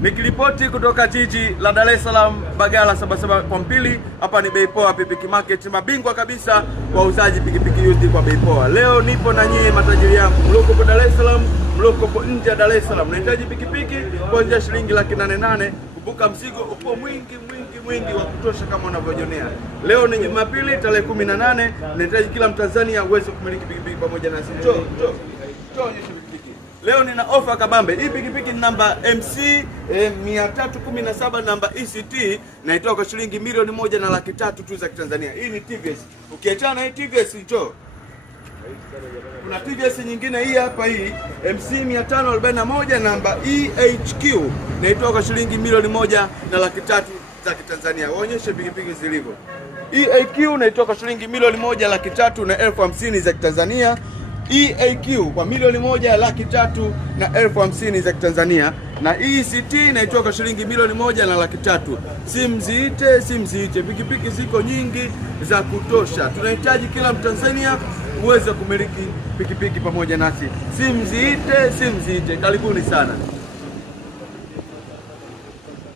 Nikiripoti kutoka jiji la Dar es Salaam, Bagala 77 kwa Mpili. Hapa ni Bei Poa Pikipiki Market, mabingwa kabisa kwa uzaji pikipiki used kwa bei poa. Leo nipo na nyie matajiri yangu mloko Dar es Salaam, mloko nje ya Dar es Salaam. Unahitaji pikipiki kuanzia shilingi 888. Kumbuka mzigo upo mwingi wa kutosha kama unavyojionea. Leo ni Jumapili tarehe 18. Nahitaji kila Mtanzania uweze kumiliki pikipiki pamoja nasi. Njoo leo nina ofa kabambe. Hii pikipiki ni namba MC 317 namba ECT, na itoa kwa shilingi milioni 1,300,000 tu za Kitanzania. Hii ni TVS. Ukiachana na hii TVS njoo, kuna TVS nyingine hii hapa, hii MC 541 namba EHQ, na itoa kwa shilingi milioni 1,300,000 za Kitanzania. Waonyeshe pikipiki zilivyo. EHQ na itoa kwa shilingi milioni 1,350,000 za Kitanzania. EAQ kwa milioni 1,350,000 za Kitanzania, na ECT inaitoka shilingi milioni 1,300,000. Simziite, pikipiki ziko nyingi za kutosha. Tunahitaji kila Mtanzania uweze kumiliki pikipiki pamoja nasi. Simziite. Karibuni sana.